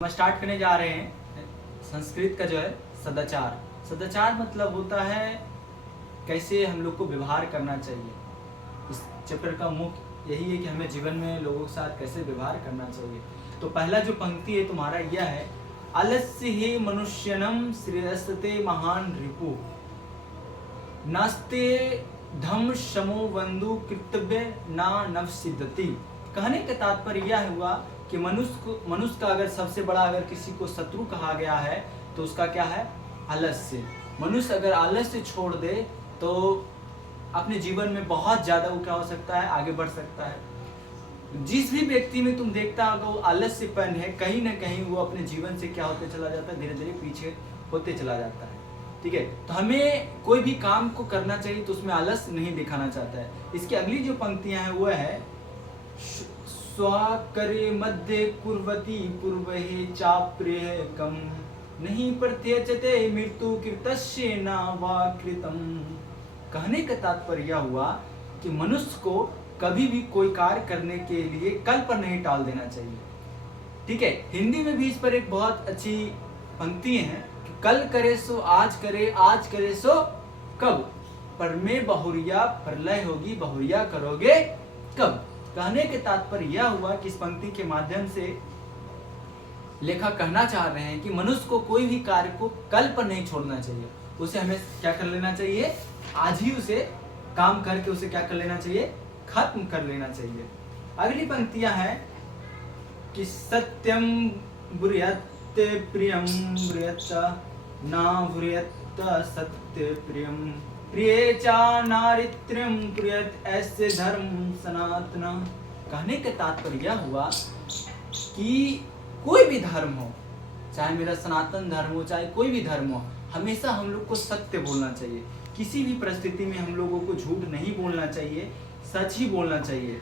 हम स्टार्ट करने जा रहे हैं संस्कृत का जो है सदाचार। सदाचार मतलब होता है कैसे हम लोग को व्यवहार करना चाहिए। इस चैप्टर का मुख्य यही है कि हमें जीवन में लोगों के साथ कैसे व्यवहार करना चाहिए। तो पहला जो पंक्ति है तुम्हारा यह है, आलस्य ही मनुष्यनम श्रेयस्ते महान रिपु नास्ते धम शमो बंधु कृतव्य ना नव सिद्धति। कहने का तात्पर्य यह हुआ कि मनुष्य का अगर सबसे बड़ा अगर किसी को शत्रु कहा गया है तो उसका क्या है, आलस्य। मनुष्य अगर आलस्य छोड़ दे तो अपने जीवन में बहुत ज्यादा वो क्या हो सकता है, आगे बढ़ सकता है। जिस भी व्यक्ति में तुम देखता होगा वो आलस्यपन है, कहीं ना कहीं वो अपने जीवन से क्या होते चला जाता है, धीरे धीरे पीछे होते चला जाता है। ठीक है, तो हमें कोई भी काम को करना चाहिए तो उसमें आलस्य नहीं दिखाना चाहता है। इसकी अगली जो पंक्तियां हैं वो है, स्वाकरे मध्य कुर्वती पूर्वहे चाप्रिय कम नहीं प्रत्यचते मृत्यु कृतस्य न वा कृतम। कहने का तात्पर्य यह हुआ कि मनुष्य को कभी भी कोई कार्य करने के लिए कल पर नहीं टाल देना चाहिए। ठीक है, हिंदी में भी इस पर एक बहुत अच्छी पंक्ति है कि कल करे सो आज करे, आज करे सो कब, पर में बहुरिया प्रलय होगी, बहुरिया करोगे कब। कहने के तात्पर्य यह हुआ कि इस पंक्ति के माध्यम से लेखक कहना चाह रहे हैं कि मनुष्य को कोई भी कार्य को कल पर नहीं छोड़ना चाहिए। उसे हमें क्या कर लेना चाहिए, आज ही उसे काम करके उसे क्या कर लेना चाहिए, खत्म कर लेना चाहिए। अगली पंक्तियां हैं कि सत्यम ब्रूयत प्रियम ब्रूयत ना ब्रूयत सत्य प्रियम प्रिय चा नारित्र्यम प्रियत ऐसे धर्म सनातन। कहने का तात्पर्य यह हुआ कि कोई भी धर्म हो, चाहे मेरा सनातन धर्म हो, चाहे कोई भी धर्म हो, हमेशा हम लोग को सत्य बोलना चाहिए। किसी भी परिस्थिति में हम लोगों को झूठ नहीं बोलना चाहिए, सच ही बोलना चाहिए।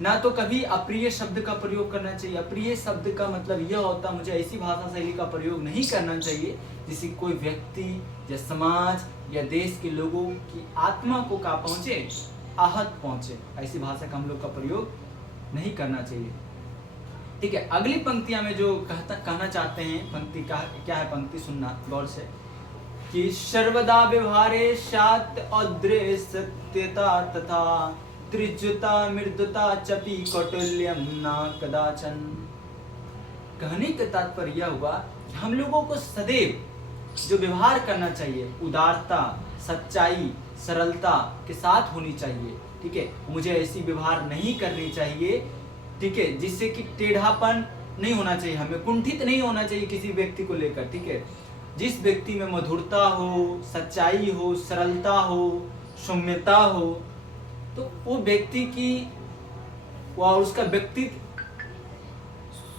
ना तो कभी अप्रिय शब्द का प्रयोग करना चाहिए। अप्रिय शब्द का मतलब यह होता है मुझे ऐसी भाषा शैली का प्रयोग नहीं करना चाहिए जिससे कोई व्यक्ति या समाज या देश के लोगों की आत्मा को क्या पहुंचे, आहत पहुंचे। ऐसी भाषा का हम लोग का प्रयोग नहीं करना चाहिए। ठीक है, अगली पंक्तियां में जो कहना चाहते हैं, पंक्ति का क्या है, पंक्ति सुनना गौर से कि सर्वदा व्यवहारे शात औद्रे सत्यता तथा त्रिजुता मृदुता चपी कौटिल्यम ना कदाचन। कहने का तात्पर्य यह हुआ कि हम लोगों को सदैव जो व्यवहार करना चाहिए उदारता, सच्चाई, सरलता के साथ होनी चाहिए। ठीक है, मुझे ऐसी व्यवहार नहीं करनी चाहिए, ठीक है, जिससे कि टेढ़ापन नहीं होना चाहिए, हमें कुंठित नहीं होना चाहिए किसी व्यक्ति को लेकर। ठीक है, जिस व्यक्ति में मधुरता हो, सच्चाई हो, सरलता हो, सौम्यता हो, तो वो व्यक्ति की और उसका व्यक्तित्व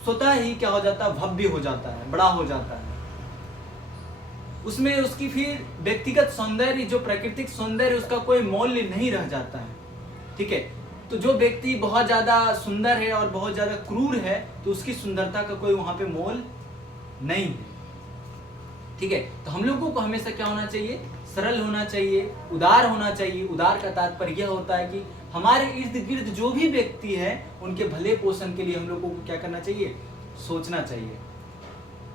स्वतः ही क्या हो जाता है, भव्य हो जाता है, बड़ा हो जाता है। उसमें उसकी फिर व्यक्तिगत सौंदर्य, जो प्राकृतिक सौंदर्य, उसका कोई मूल्य नहीं रह जाता है। ठीक है, तो जो व्यक्ति बहुत ज्यादा सुंदर है और बहुत ज्यादा क्रूर है तो उसकी सुंदरता का कोई वहां पे मोल नहीं है। ठीक है, तो हम लोगों को हमेशा क्या होना चाहिए, सरल होना चाहिए, उदार होना चाहिए। उदार का तात्पर्य यह होता है कि हमारे इर्द गिर्द जो भी व्यक्ति है उनके भले पोषण के लिए हम लोगों को क्या करना चाहिए, सोचना चाहिए।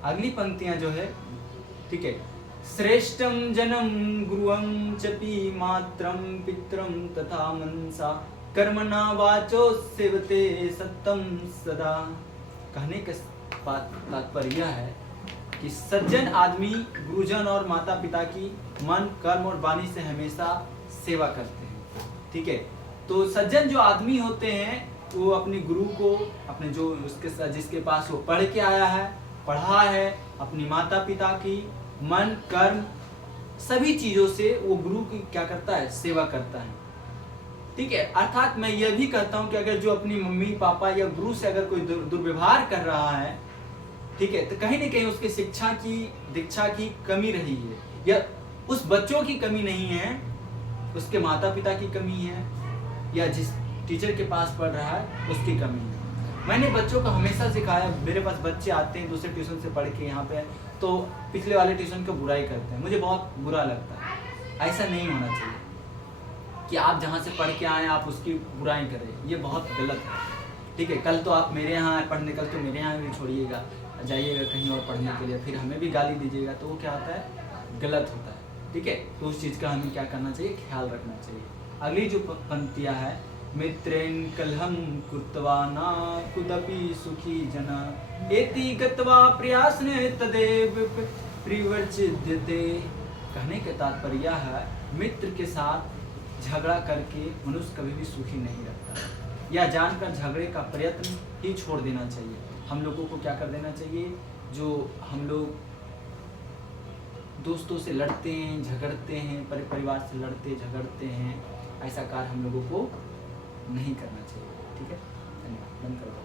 अगली पंक्तियां जो है, ठीक है, श्रेष्ठम जनम गुरुवम चपी मात्रम पित्रम तथा मनसा कर्मणा वाचो सेवते सत्यम सदा। कहने का तात्पर्य यह है कि सज्जन आदमी गुरुजन और माता पिता की मन, कर्म और वाणी से हमेशा सेवा करते हैं। ठीक है, तो सज्जन जो आदमी होते हैं वो अपने गुरु को, अपने जो उसके साथ जिसके पास वो पढ़ के आया है, पढ़ा है, अपनी माता पिता की मन, कर्म, सभी चीजों से वो गुरु की क्या करता है, सेवा करता है। ठीक है, अर्थात मैं यह भी कहता हूं कि अगर जो अपनी मम्मी पापा या गुरु से अगर कोई दुर्व्यवहार कर रहा है, ठीक है, तो कहीं न कहीं उसके शिक्षा की, दीक्षा की कमी रही है, या उस बच्चों की कमी नहीं है, उसके माता पिता की कमी है, या जिस टीचर के पास पढ़ रहा है उसकी कमी है। मैंने बच्चों को हमेशा सिखाया, मेरे पास बच्चे आते हैं दूसरे ट्यूशन से पढ़ के यहाँ पे, तो पिछले वाले ट्यूशन को बुराई करते हैं, मुझे बहुत बुरा लगता है। ऐसा नहीं होना चाहिए कि आप जहाँ से पढ़ के आए आप उसकी बुराई करें, ये बहुत गलत है। ठीक है, कल तो आप मेरे यहाँ पढ़ने, कल तो मेरे यहाँ भी छोड़िएगा, जाइएगा कहीं और पढ़ने के लिए, फिर हमें भी गाली दीजिएगा, तो वो क्या होता है, गलत होता है। ठीक है, तो उस चीज़ का हमें क्या करना चाहिए, ख्याल रखना चाहिए। अगली जो पंक्तियाँ है, मित्रेण कलहम कृत्वा न कुदपि सुखी जना एति गत्वा प्रयासने तदेव परिवर्जित्यते। कहने का तात्पर्य यह है, मित्र के साथ झगड़ा करके मनुष्य कभी भी सुखी नहीं रहता, या जानकर झगड़े का प्रयत्न ही छोड़ देना चाहिए। हम लोगों को क्या कर देना चाहिए, जो हम लोग दोस्तों से लड़ते हैं, झगड़ते हैं, परिवार से लड़ते झगड़ते हैं, ऐसा कार्य हम लोगों को नहीं करना चाहिए। ठीक है, धन्यवाद, बंद कर दो।